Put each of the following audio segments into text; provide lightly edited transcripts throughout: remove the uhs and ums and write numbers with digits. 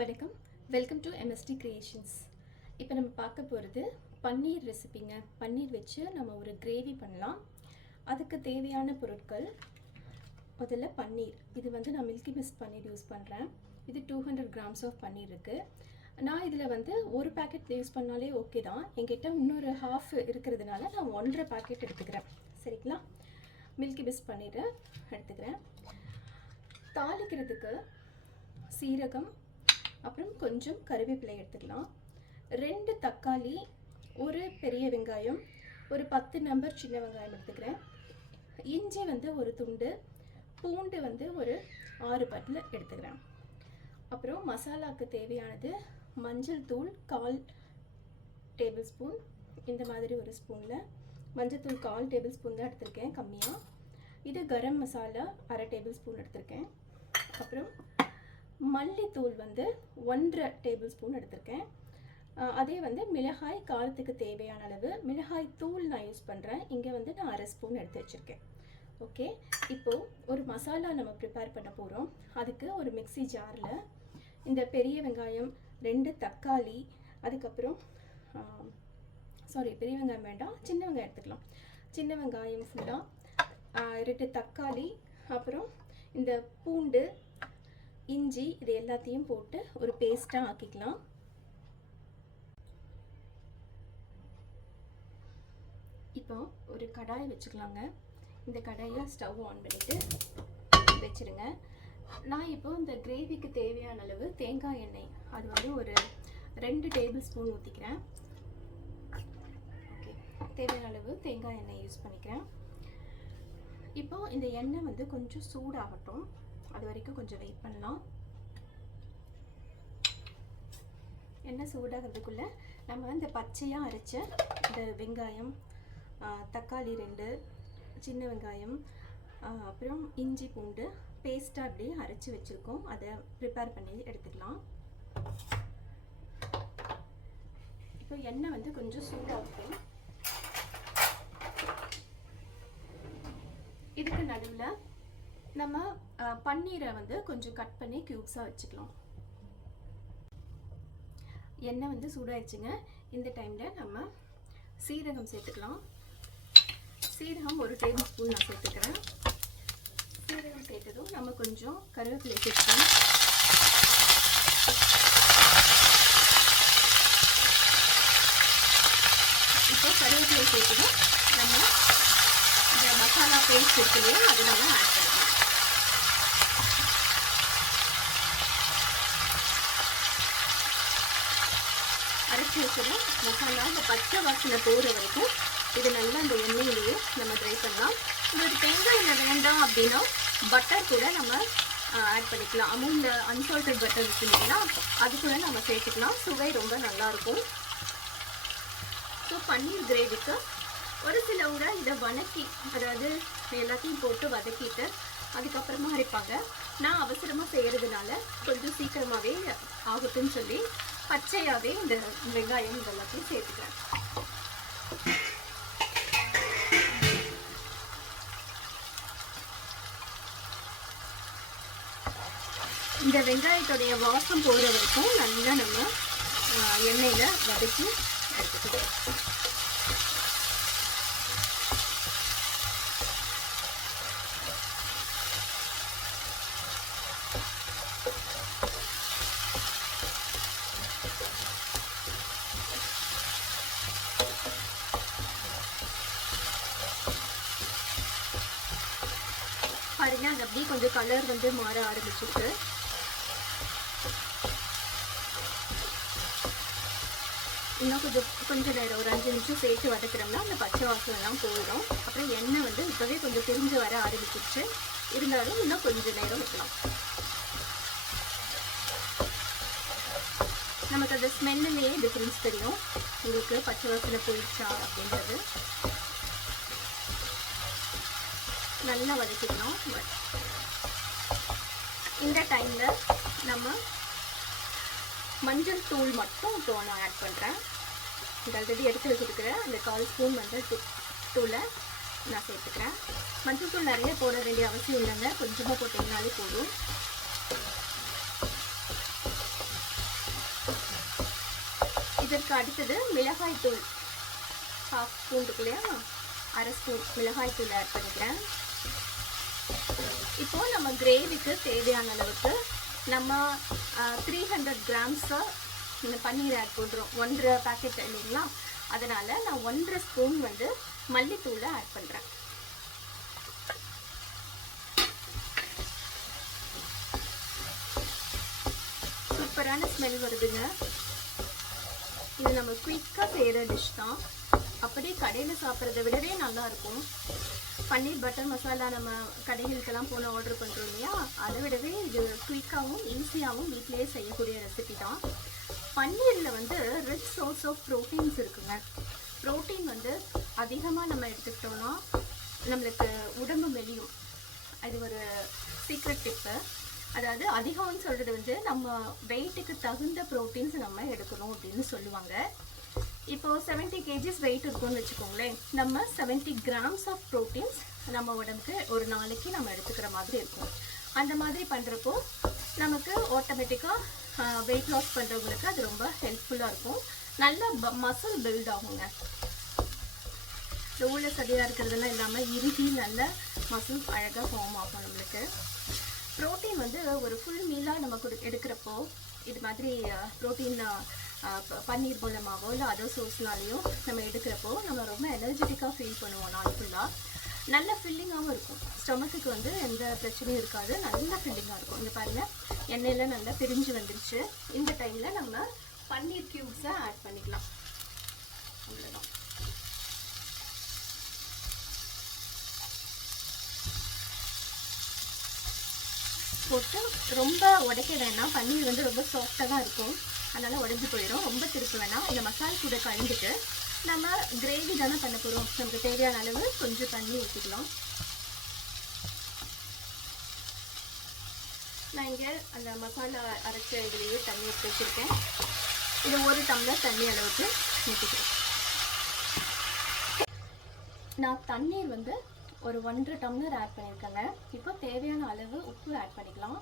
வணக்கம், welcome to MST creations. இப்போ நம்ம பார்க்க போகிறது பன்னீர் ரெசிபிங்க. பன்னீர் வச்சு நம்ம ஒரு கிரேவி பண்ணலாம். அதுக்கு தேவையான பொருட்கள், முதல்ல பன்னீர். இது வந்து நான் மில்கி மிஸ்ட் பன்னீர் யூஸ் பண்ணுறேன். இது 200 கிராம்ஸ் ஆஃப் பன்னீர் இருக்குது. நான் இதில் வந்து ஒரு பேக்கெட் யூஸ் பண்ணாலே ஓகே தான். என்கிட்ட இன்னொரு ஹாஃப் இருக்கிறதுனால நான் 1.5 பேக்கெட் எடுத்துக்கிறேன். சரிங்களா? மில்கி மிஸ்ட் பன்னீரை எடுத்துக்கிறேன். தாளிக்கிறதுக்கு சீரகம், அப்புறம் கொஞ்சம் கருவேப்பிலை எடுத்துக்கலாம். 2 தக்காளி, ஒரு பெரிய வெங்காயம், ஒரு 10 நம்பர் சின்ன வெங்காயம் எடுத்துக்கிறேன். இஞ்சி வந்து ஒரு துண்டு, பூண்டு வந்து ஒரு 6 பல் எடுத்துக்கிறேன். அப்புறம் மசாலாவுக்கு தேவையானது மஞ்சள் தூள் 1/4 டேபிள் ஸ்பூன். இந்த மாதிரி ஒரு ஸ்பூனில் மஞ்சள் தூள் 1/4 டேபிள் ஸ்பூன் தான் எடுத்திருக்கேன், கம்மியாக. இது கரம் மசாலா 1/2 டேபிள் ஸ்பூன் எடுத்திருக்கேன். அப்புறம் மல்லித்தூள் வந்து 1.5 டேபிள் ஸ்பூன் எடுத்திருக்கேன். அதே வந்து மிளகாய், காரத்துக்கு தேவையான அளவு மிளகாய் தூள் நான் யூஸ் பண்ணுறேன். இங்கே வந்து நான் 1/2 ஸ்பூன் எடுத்து வச்சுருக்கேன். ஓகே, இப்போது ஒரு மசாலா நம்ம ப்ரிப்பேர் பண்ண போகிறோம். அதுக்கு ஒரு மிக்ஸி ஜாரில் இந்த பெரிய வெங்காயம், 2 தக்காளி, அதுக்கப்புறம் பெரிய வெங்காயம் வேண்டாம், சின்ன வெங்காயம் எடுத்துக்கலாம். சின்ன வெங்காயம் ஃபுல்லாக, 2 தக்காளி, அப்புறம் இந்த பூண்டு, இஞ்சி, இது எல்லாத்தையும் போட்டு ஒரு பேஸ்ட்டாக ஆக்கிக்கலாம். இப்போ ஒரு கடாய் வச்சுக்கலாங்க. இந்த கடாயை ஸ்டவ் ஆன் பண்ணிவிட்டு வச்சுருங்க. நான் இப்போ இந்த கிரேவிக்கு தேவையான அளவு தேங்காய் எண்ணெய், அது வந்து ஒரு 2 டேபிள் ஸ்பூன் ஊற்றிக்கிறேன். ஓகே, தேவையான அளவு தேங்காய் எண்ணெய் யூஸ் பண்ணிக்கிறேன். இப்போது இந்த எண்ணெய் வந்து கொஞ்சம் சூடாகட்டும், அது வரைக்கும் கொஞ்சம் வெயிட் பண்ணலாம். எண்ணெய் சூடாகிறதுக்குள்ளே நம்ம இந்த பச்சையாக அரைச்ச இந்த வெங்காயம், தக்காளி 2, சின்ன வெங்காயம், அப்புறம் இஞ்சி பூண்டு பேஸ்ட்டாக அப்படியே அரைச்சி வச்சுருக்கோம், அதை ப்ரிப்பேர் பண்ணி எடுத்துக்கலாம். இப்போ எண்ணெய் வந்து கொஞ்சம் சூடாகும். இதுக்கு நடுவில் நம்ம பன்னீரை வந்து கொஞ்சம் கட் பண்ணி க்யூப்ஸாக வச்சுக்கலாம். எண்ணெய் வந்து சூடாயிடுச்சுங்க. இந்த டைமில் நம்ம சீரகம் சேர்த்துக்கலாம். சீரகம் 1 டேபிள் ஸ்பூன் நான் சேர்த்துக்கிறேன். சீரகம் சேர்த்ததும் நம்ம கொஞ்சம் கருவேப்பிலை சேர்த்துக்கலாம். இப்போ கருவேப்பிலை சேர்த்ததும் நம்ம இந்த மசாலா பேஸ்ட் இருக்குல்லையோ அதை நம்ம ஆட் பண்ணலாம். அரைச்சி வச்சுடும் மசாலா இந்த பச்சை வாசனை போகிற வரைக்கும் இது நல்லா இந்த எண்ணெயிலேயே நம்ம ட்ரை பண்ணலாம். உங்களுக்கு தேங்காய் எண்ணெய் வேண்டாம் அப்படின்னா பட்டர் கூட நம்ம ஆட் பண்ணிக்கலாம். அமுல் அன்சால்டட் பட்டர் இருக்குன்னா அது கூட நம்ம சேர்த்துக்கலாம். சுவை ரொம்ப நல்லாயிருக்கும். ஸோ பன்னீர் கிரேவிக்கு ஒரு சிலவங்க இதை வதக்கி, அதாவது எல்லாத்தையும் போட்டு வதக்கிட்டு அதுக்கப்புறமா அரைப்பாங்க. நான் அவசரமாக செய்கிறதுனால கொஞ்சம் சீக்கிரமாகவே ஆகட்டும்னு சொல்லி பச்சையாகவே இந்த வெங்காயம் இதெல்லாத்தையும் சேர்த்துக்கிறேன். இந்த வெங்காயத்துடைய வாசம் போகிற வரைக்கும் நல்லா நம்ம எண்ணெயில் வதக்கி எடுத்துக்கிறோம். பாருங்க, அது அப்படியே கொஞ்சம் கலர் வந்து மாற ஆரம்பிச்சிருக்கு. இன்னும் கொஞ்சம் நேரம், ஒரு 5 நிமிஷம் சேர்த்து வதக்கிறோம்னா அந்த பச்சை வாசனைலாம் போயிடும். அப்புறம் எண்ணெய் வந்து இப்போவே கொஞ்சம் பிரிஞ்சு வர ஆரம்பிச்சிருச்சு. இருந்தாலும் இன்னும் கொஞ்சம் நேரம் வைக்கலாம். நமக்கு அந்த ஸ்மெல்லையே டிஃப்ரென்ஸ் தெரியும். உங்களுக்கு பச்சை வாசனை போயிடுச்சா அப்படின்றது. நல்லா வதக்கிக்கணும். இந்த டைமில் நம்ம மஞ்சள் தூள் மட்டும் இப்போ நான் ஆட் பண்ணுறேன். இது ஆல்ரெடி எடுத்து வச்சுருக்கிறேன். அந்த 1/4 ஸ்பூன் மஞ்சள் தூளை நான் சேர்த்துக்கிறேன். மஞ்சள் தூள் நிறைய போட வேண்டிய அவசியம் இல்லைங்க, கொஞ்சமாக போட்டிங்கனாலே போதும். இதற்கு அடுத்தது மிளகாய் தூள் 1/2 ஸ்பூன் இருக்கு இல்லையா, 1/2 ஸ்பூன் மிளகாய் தூள் ஆட் பண்ணிக்கிறேன். இப்போ நம்ம கிரேவிக்கு தேவையான அளவுக்கு நம்ம 300 கிராம்ஸ் பன்னீர் ஆட் பண்ணுறோம். 1.5 பேக்கெட் இல்லைங்களா, அதனால் நான் 1.5 ஸ்பூன் வந்து மல்லித்தூளை ஆட் பண்ணுறேன். சூப்பரான ஸ்மெல் வருதுங்க. இது நம்ம குயிக்காக செய்கிற டிஷ் தான். அப்படியே கடையில் சாப்பிட்றத விடவே நல்லாயிருக்கும். பன்னீர் பட்டர் மசாலா நம்ம கடைகளுக்கெல்லாம் போன ஆர்டர் பண்ணுறோம் இல்லையா, அதை விடவே இது குயிக்காகவும் ஈஸியாகவும் வீட்டிலேயே செய்யக்கூடிய ரெசிபி தான். பன்னீரில் வந்து ரிச் சோர்ஸ் ஆஃப் ப்ரோட்டீன்ஸ் இருக்குங்க. ப்ரோட்டீன் வந்து அதிகமாக நம்ம எடுத்துக்கிட்டோம்னா நம்மளுக்கு உடம்பு மெலியும். அது ஒரு சீக்ரெட் டிப்பு. அதாவது அதிகம்னு சொல்கிறது வந்து நம்ம வெயிட்டுக்கு தகுந்த ப்ரோட்டீன்ஸ் நம்ம எடுக்கணும் அப்படின்னு சொல்லுவாங்க. இப்போது 70 kgs வெயிட் இருக்குன்னு வச்சுக்கோங்களேன், நம்ம 70 கிராம்ஸ் ஆஃப் ப்ரோட்டீன்ஸ் நம்ம உடம்புக்கு ஒரு நாளைக்கு நம்ம எடுத்துக்கிற மாதிரி இருக்கும். அந்த மாதிரி பண்ணுறப்போ நமக்கு ஆட்டோமேட்டிக்காக வெயிட் லாஸ் பண்ணுறவங்களுக்கு அது ரொம்ப ஹெல்ப்ஃபுல்லாக இருக்கும். நல்ல மசில் பில்ட் ஆகுங்க. உள்ள சதியாக இருக்கிறதெல்லாம் இல்லாமல் இறுகி நல்ல மசில் அழகாக ஃபார்ம் ஆகும் நம்மளுக்கு. ப்ரோட்டீன் வந்து ஒரு ஃபுல் மீலாக நம்ம எடுக்கிறப்போ இது மாதிரி ப்ரோட்டீன் பன்னீர் மூலமாகவோ இல்லை அதர் சோர்ஸ்னாலேயும் நம்ம எடுக்கிறப்போ நம்ம ரொம்ப எனர்ஜெட்டிக்காக ஃபீல் பண்ணுவோம். நாள் ஃபுல்லாக நல்ல ஃபில்லிங்காகவும் இருக்கும். ஸ்டொமக்குக்கு வந்து எந்த பிரச்சனையும் இருக்காது, நல்ல ஃபில்லிங்காக இருக்கும். இங்கே பாருங்கள், எண்ணெயில் நல்லா பிரிஞ்சு வந்துருச்சு. இந்த டைமில் நம்ம பன்னீர் க்யூப்ஸை ஆட் பண்ணிக்கலாம். அவ்வளோதான். போட்டு ரொம்ப உடைக்க வேணாம். பன்னீர் வந்து ரொம்ப சாஃப்டாக தான் இருக்கும், அதனால் உடைஞ்சி போயிடும். ரொம்ப திருப்ப வேணாம். இந்த மசாலா கூட கலந்துட்டு நம்ம கிரேவி தானே பண்ண போகிறோம். நமக்கு தேவையான அளவு கொஞ்சம் தண்ணி ஊற்றிக்கலாம். நான் இங்கே அந்த மசாலா அரைச்ச இதுலேயே தண்ணி எடுத்து வச்சுருக்கேன். இது 1 டம்ளர் தண்ணி அளவுக்கு ஊற்றிக்கிறேன். நான் தண்ணீர் வந்து ஒரு 1.5 டம்ளர் ஆட் பண்ணியிருக்கேங்க. இப்போ தேவையான அளவு உப்பு ஆட் பண்ணிக்கலாம்.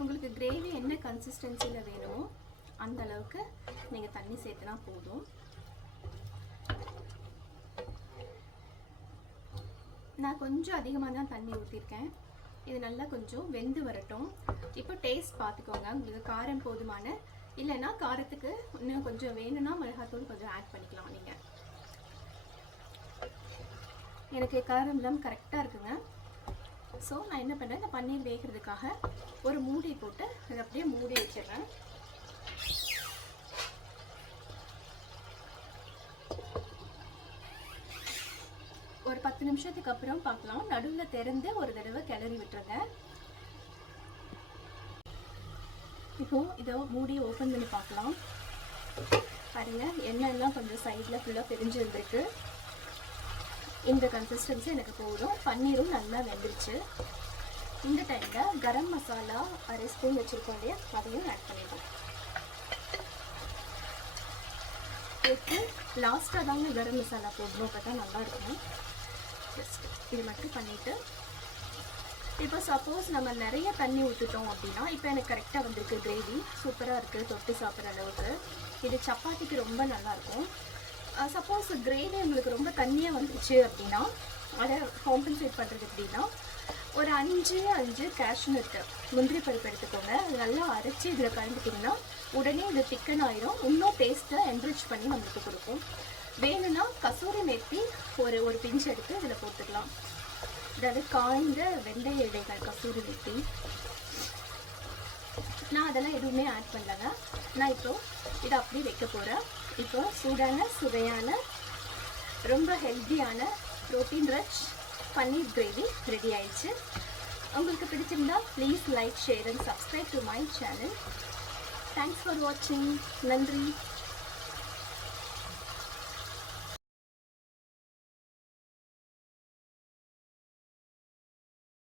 உங்களுக்கு கிரேவி என்ன கன்சிஸ்டன்சியில் வேணுமோ அந்த அளவுக்கு நீங்கள் தண்ணி சேர்த்துனா போதும். நான் கொஞ்சம் அதிகமாக தான் தண்ணி ஊற்றிருக்கேன். இது நல்லா கொஞ்சம் வெந்து வரட்டும். இப்போ டேஸ்ட் பார்த்துக்கோங்க, உங்களுக்கு காரம் போதுமான, இல்லைன்னா காரத்துக்கு இன்னும் கொஞ்சம் வேணும்னா மிளகாத்தூள் கொஞ்சம் ஆட் பண்ணிக்கலாம் நீங்கள். எனக்கு காரம்லாம் கரெக்டாக இருக்குங்க. ஸோ நான் என்ன பண்ணுறேன், இந்த பன்னீர் வேகிறதுக்காக ஒரு மூடி போட்டு அதை அப்படியே மூடி வச்சிடுறேன். ஒரு 10 நிமிஷத்துக்கு அப்புறம் பார்க்கலாம். நடுவில் திறந்து ஒரு தடவை கிளறி விட்டுருங்க. இப்போ இதை மூடி ஓப்பன் பண்ணி பார்க்கலாம். பாருங்கள், எண்ணெய்லாம் கொஞ்சம் சைடில் ஃபுல்லாக பிரிஞ்சு வந்துருக்கு. இந்த கன்சிஸ்டன்சி எனக்கு போதும். பன்னீரும் நல்லா வெந்துருச்சு. இந்த டைமில் கரம் மசாலா 1/2 ஸ்பூன் வச்சுருக்கோம் இல்லையா, அதையும் ஆட் பண்ணிடுவோம். இதுக்கு லாஸ்ட்டாக தாங்க கரம் மசாலா போடணும், அப்போ தான் நல்லாயிருக்கும். ஜஸ்ட் இது மட்டும் பண்ணிவிட்டு இப்போ சப்போஸ் நம்ம நிறைய தண்ணி ஊற்றிட்டோம் அப்படின்னா, இப்போ எனக்கு கரெக்டாக வந்திருக்கு. கிரேவி சூப்பராக இருக்குது, தொட்டு சாப்பிட்ற அளவுக்கு. இது சப்பாத்திக்கு ரொம்ப நல்லாயிருக்கும். சப்போஸ் கிரேவி உங்களுக்கு ரொம்ப தண்ணியாக வந்துச்சு அப்படின்னா அதை காம்பன்சேட் பண்ணுறது எப்படின்னா, ஒரு 5 கேஷ்நட் முந்திரி பருப்பு எடுத்துக்கோங்க. அது நல்லா அரைச்சி இதில் கலந்துட்டிங்கன்னா உடனே இது திக்கன் ஆயிரும். இன்னும் டேஸ்ட்டை என்ரிச் பண்ணி நம்மளுக்கு கொடுக்கும். வேணும்னா கசூரி மேத்தி ஒரு பிஞ்ச் எடுத்து இதில் போட்டுக்கலாம். அதாவது காய்ந்த வெந்தய இலைகள், கசூரி மேத்தி. நான் அதெல்லாம் எதுவுமே ஆட் பண்ணலங்க. நான் இப்போது இதை அப்படியே வைக்க போகிறேன். இப்போ சூடான சுவையான ரொம்ப ஹெல்த்தியான ப்ரோட்டீன் ரிச் பன்னீர் கிரேவி ரெடி ஆயிடுச்சு. உங்களுக்கு பிடிச்சிருந்தா please like, share and subscribe to my channel. Thanks for வாட்சிங். நன்றி.